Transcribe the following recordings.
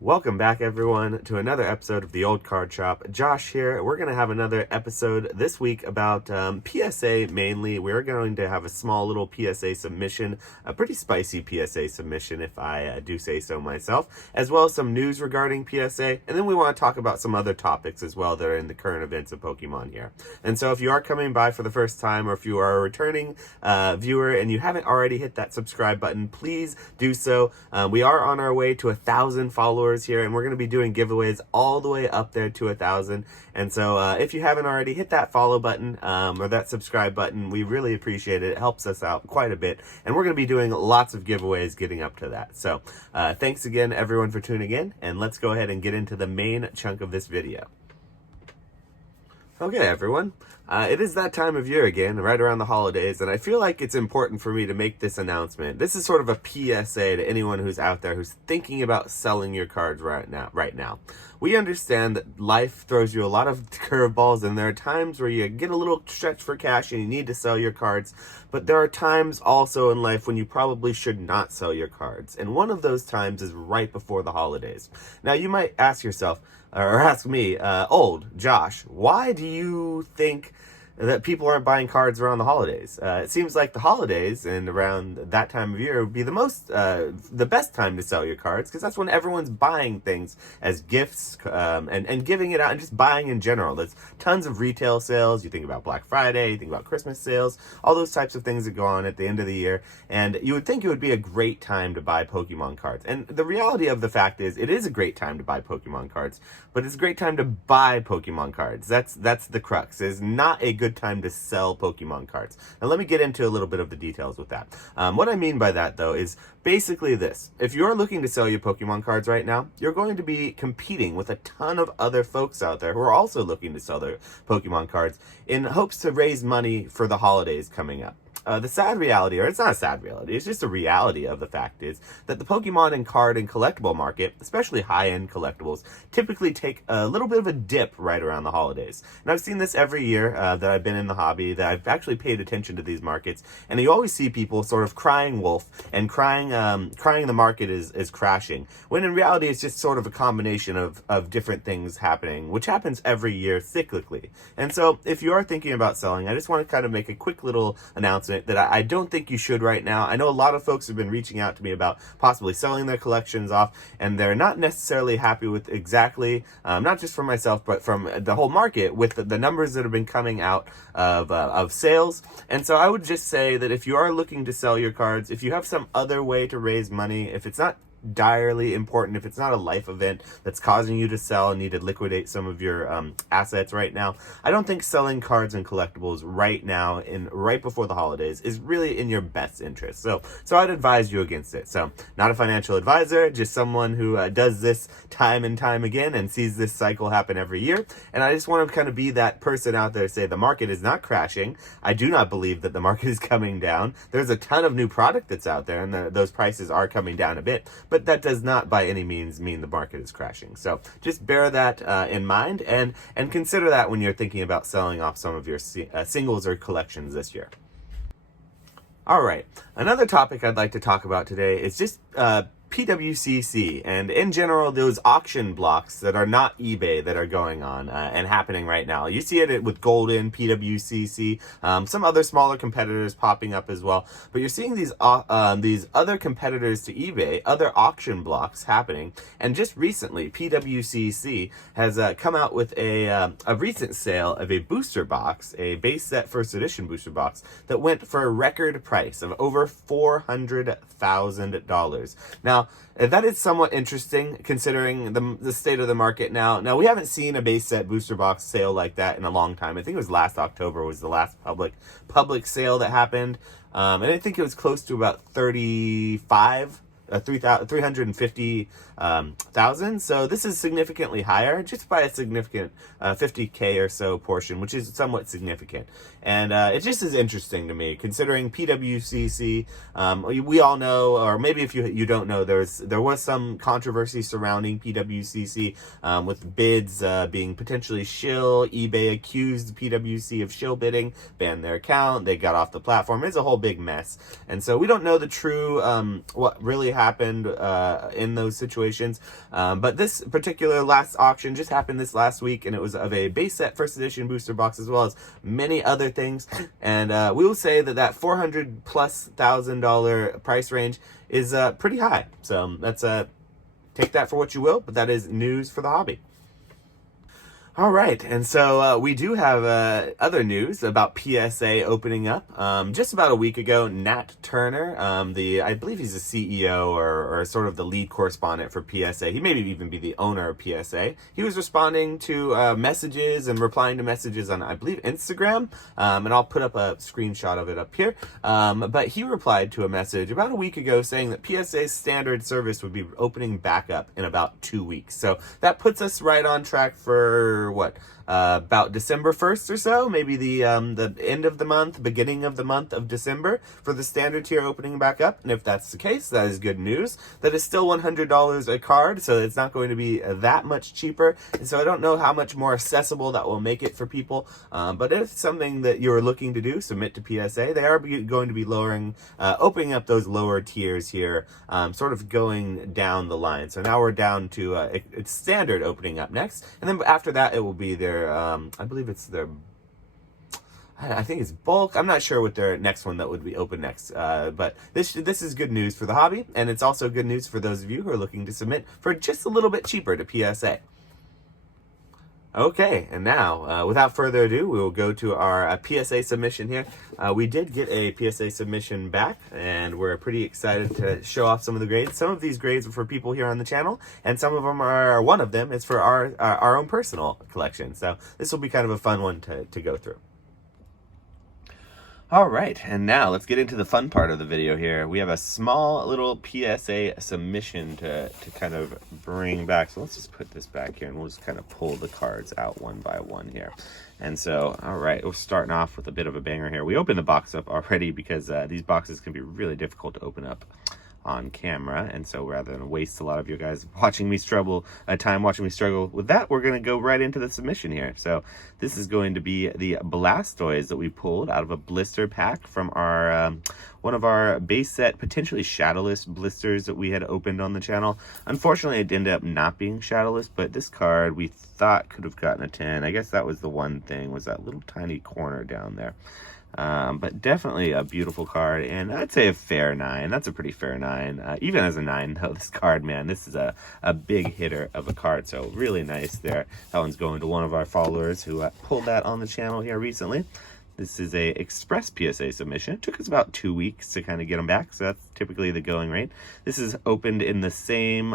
Welcome back, everyone, to another episode of The Old Card Shop. Josh here. We're going to have another episode this week about PSA mainly. We're going to have a small little PSA submission, a pretty spicy PSA submission, if I do say so myself, as well as some news regarding PSA. And then we want to talk about some other topics as well that are in the current events of Pokemon here. And so if you are coming by for the first time, or if you are a returning viewer and you haven't already hit that subscribe button, please do so. We are on our way to 1,000 followers here, and we're going to be doing giveaways all the way up there to 1,000. And so if you haven't already, hit that follow button or that subscribe button. We really appreciate it. It helps us out quite a bit, and we're going to be doing lots of giveaways getting up to that. So thanks again, everyone, for tuning in, and let's go ahead and get into the main chunk of this video. Okay, everyone. It is that time of year again, right around the holidays, and I feel like it's important for me to make this announcement. This is sort of a PSA to anyone who's out there who's thinking about selling your cards right now. We understand that life throws you a lot of curveballs, and there are times where you get a little stretched for cash and you need to sell your cards, but there are times also in life when you probably should not sell your cards, and one of those times is right before the holidays. Now, you might ask yourself, or ask me, Josh, why do you think that people aren't buying cards around the holidays? It seems like the holidays and around that time of year would be the best time to sell your cards, because that's when everyone's buying things as gifts and giving it out and just buying in general. There's tons of retail sales. You think about Black Friday, you think about Christmas sales, all those types of things that go on at the end of the year, and you would think it would be a great time to buy Pokemon cards. And the reality of the fact is, it is a great time to buy Pokemon cards, but it's a great time to buy Pokemon cards. That's the crux. It's not a good time to sell Pokemon cards. Now let me get into a little bit of the details with that. What I mean by that, though, is basically this. If you're looking to sell your Pokemon cards right now, you're going to be competing with a ton of other folks out there who are also looking to sell their Pokemon cards in hopes to raise money for the holidays coming up. The sad reality, or it's not a sad reality, it's just a reality of the fact is that the Pokemon and card and collectible market, especially high-end collectibles, typically take a little bit of a dip right around the holidays. And I've seen this every year that I've been in the hobby, that I've actually paid attention to these markets, and you always see people sort of crying wolf and crying the market is crashing, when in reality it's just sort of a combination of different things happening, which happens every year cyclically. And so if you are thinking about selling, I just want to kind of make a quick little announcement that I don't think you should right now. I know a lot of folks have been reaching out to me about possibly selling their collections off, and they're not necessarily happy with exactly, not just from myself, but from the whole market with the numbers that have been coming out of sales. And so I would just say that if you are looking to sell your cards, if you have some other way to raise money, if it's not direly important, if it's not a life event that's causing you to sell and need to liquidate some of your assets right now, I don't think selling cards and collectibles right now, right before the holidays, is really in your best interest. So I'd advise you against it. So, not a financial advisor, just someone who does this time and time again and sees this cycle happen every year. And I just want to kind of be that person out there to say the market is not crashing. I do not believe that the market is coming down. There's a ton of new product that's out there, and those prices are coming down a bit. But that does not by any means mean the market is crashing. So just bear that in mind and consider that when you're thinking about selling off some of your singles or collections this year. All right, another topic I'd like to talk about today is just PWCC, and in general those auction blocks that are not eBay that are going on and happening right now. You see it with Golden, PWCC, some other smaller competitors popping up as well, but you're seeing these other competitors to eBay, other auction blocks happening. And just recently PWCC has come out with a recent sale of a booster box, a base set first edition booster box that went for a record price of over $400,000. Now, that is somewhat interesting considering the state of the market now. Now, we haven't seen a base set booster box sale like that in a long time. I think it was last October was the last public sale that happened. And I think it was close to about 350,000. So this is significantly higher, just by a significant 50K or so portion, which is somewhat significant. And it just is interesting to me, considering PWCC. We all know, or maybe if you don't know, there was some controversy surrounding PWCC with bids being potentially shill. eBay accused PWC of shill bidding, banned their account, they got off the platform. It's a whole big mess. And so we don't know the true what really happened in those situations. But this particular last auction just happened this last week, and it was of a base set first edition booster box as well as many other things. And we will say that that $400,000+ price range is pretty high. So that's take that for what you will, but that is news for the hobby. All right, and so we do have other news about PSA opening up. Just about a week ago, Nat Turner, I believe he's the CEO or sort of the lead correspondent for PSA. He may even be the owner of PSA. He was responding to messages and replying to messages on, I believe, Instagram. And I'll put up a screenshot of it up here. But he replied to a message about a week ago saying that PSA's standard service would be opening back up in about 2 weeks. So that puts us right on track for about December 1st or so, maybe the end of the month, beginning of the month of December for the standard tier opening back up. And if that's the case, that is good news. That is still $100 a card, so it's not going to be that much cheaper. And so I don't know how much more accessible that will make it for people. But if it's something that you're looking to do, submit to PSA. They are going to be opening up those lower tiers here, sort of going down the line. So now we're down to it's standard opening up next, and then after that it will be their I believe it's their, I think it's bulk. I'm not sure what their next one that would be open next, but this is good news for the hobby, and it's also good news for those of you who are looking to submit for just a little bit cheaper to PSA. Okay, and now, without further ado, we will go to our PSA submission here. We did get a PSA submission back, and we're pretty excited to show off some of the grades. Some of these grades are for people here on the channel, and some of them are, one of them is for our own personal collection. So this will be kind of a fun one to go through. All right, and now let's get into the fun part of the video here. We have a small little PSA submission to kind of bring back. So let's just put this back here, and we'll just kind of pull the cards out one by one here. And so, all right, we're starting off with a bit of a banger here. We opened the box up already because these boxes can be really difficult to open up on camera, and so rather than waste a lot of you guys watching me struggle with that, we're going to go right into the submission here. So this is going to be the Blastoise that we pulled out of a blister pack from our one of our base set potentially shadowless blisters that we had opened on the channel. Unfortunately, it ended up not being shadowless, but this card we thought could have gotten a 10. I guess that was the one thing, was that little tiny corner down there. But definitely a beautiful card, and I'd say a fair 9. That's a pretty fair 9. Even as a 9, though, this card, man, this is a big hitter of a card, so really nice there. That one's going to one of our followers who pulled that on the channel here recently. This is a express PSA submission. It took us about 2 weeks to kind of get them back, so that's typically the going rate. This is opened in the same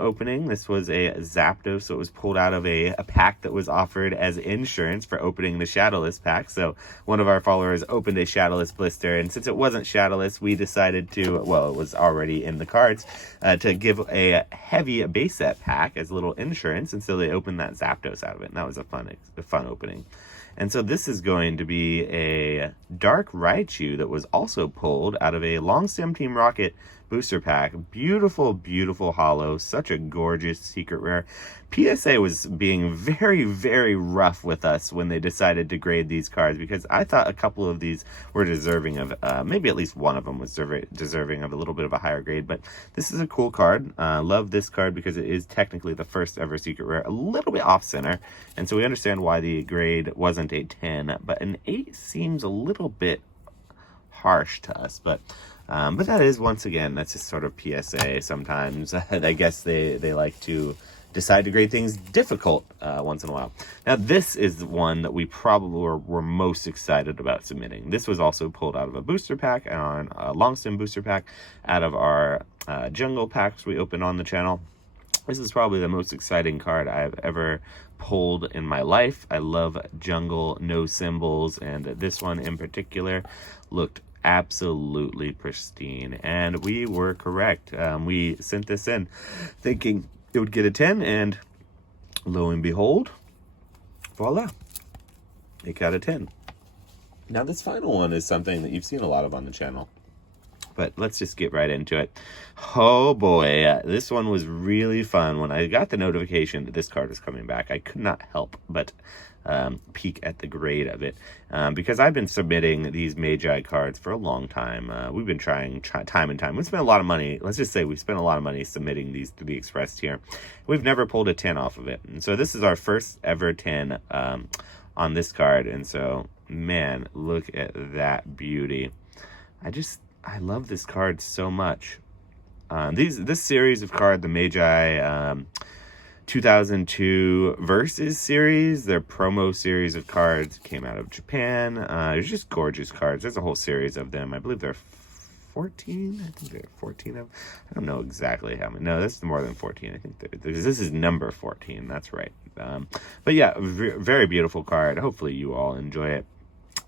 opening. This was a Zapdos, so it was pulled out of a pack that was offered as insurance for opening the Shadowless pack. So one of our followers opened a Shadowless blister, and since it wasn't Shadowless, we decided to, well, it was already in the cards, to give a heavy base set pack as a little insurance, and so they opened that Zapdos out of it, and that was a fun opening. And so this is going to be a Dark Raichu that was also pulled out of a Long Stem Team Rocket booster pack. Beautiful, beautiful holo. Such a gorgeous secret rare. PSA was being very, very rough with us when they decided to grade these cards, because I thought a couple of these were deserving of, maybe at least one of them was deserving of a little bit of a higher grade. But this is a cool card. Love this card because it is technically the first ever secret rare. A little bit off center, and so we understand why the grade wasn't a 10, but an 8 seems a little bit harsh to us. But that is, once again, that's just sort of PSA. Sometimes I guess they like to decide to grade things difficult once in a while. Now this is the one that we probably were most excited about submitting. This was also pulled out of a booster pack, on a long stem booster pack, out of our jungle packs we opened on the channel. This is probably the most exciting card I've ever pulled in my life. I love jungle no symbols, and this one in particular looked absolutely pristine, and we were correct. We sent this in thinking it would get a 10, and lo and behold, voila, it got a 10. Now this final one is something that you've seen a lot of on the channel. But let's just get right into it. Oh boy, this one was really fun. When I got the notification that this card was coming back, I could not help but peek at the grade of it, because I've been submitting these Magi cards for a long time. We've been trying time and time. We spent a lot of money. Let's just say we spent a lot of money submitting these to the Express tier. We've never pulled a 10 off of it, and so this is our first ever 10 on this card. And so, man, look at that beauty. I love this card so much. This series of card, the Magi 2002 Versus series, their promo series of cards, came out of Japan. It's just gorgeous cards. There's a whole series of them. I believe there are 14. I think there are 14 of them. I don't know exactly how many. No, this is more than 14. I think this is number 14. That's right. But yeah, very beautiful card. Hopefully you all enjoy it.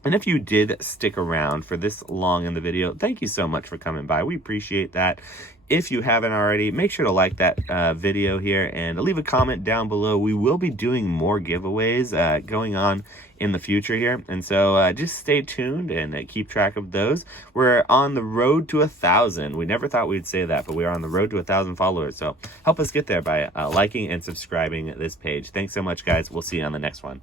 And if you did stick around for this long in the video, thank you so much for coming by. We appreciate that. If you haven't already, make sure to like that video here and leave a comment down below. We will be doing more giveaways going on in the future here. And so just stay tuned and keep track of those. We're on the road to 1,000. We never thought we'd say that, but we are on the road to 1,000 followers. So help us get there by liking and subscribing this page. Thanks so much, guys. We'll see you on the next one.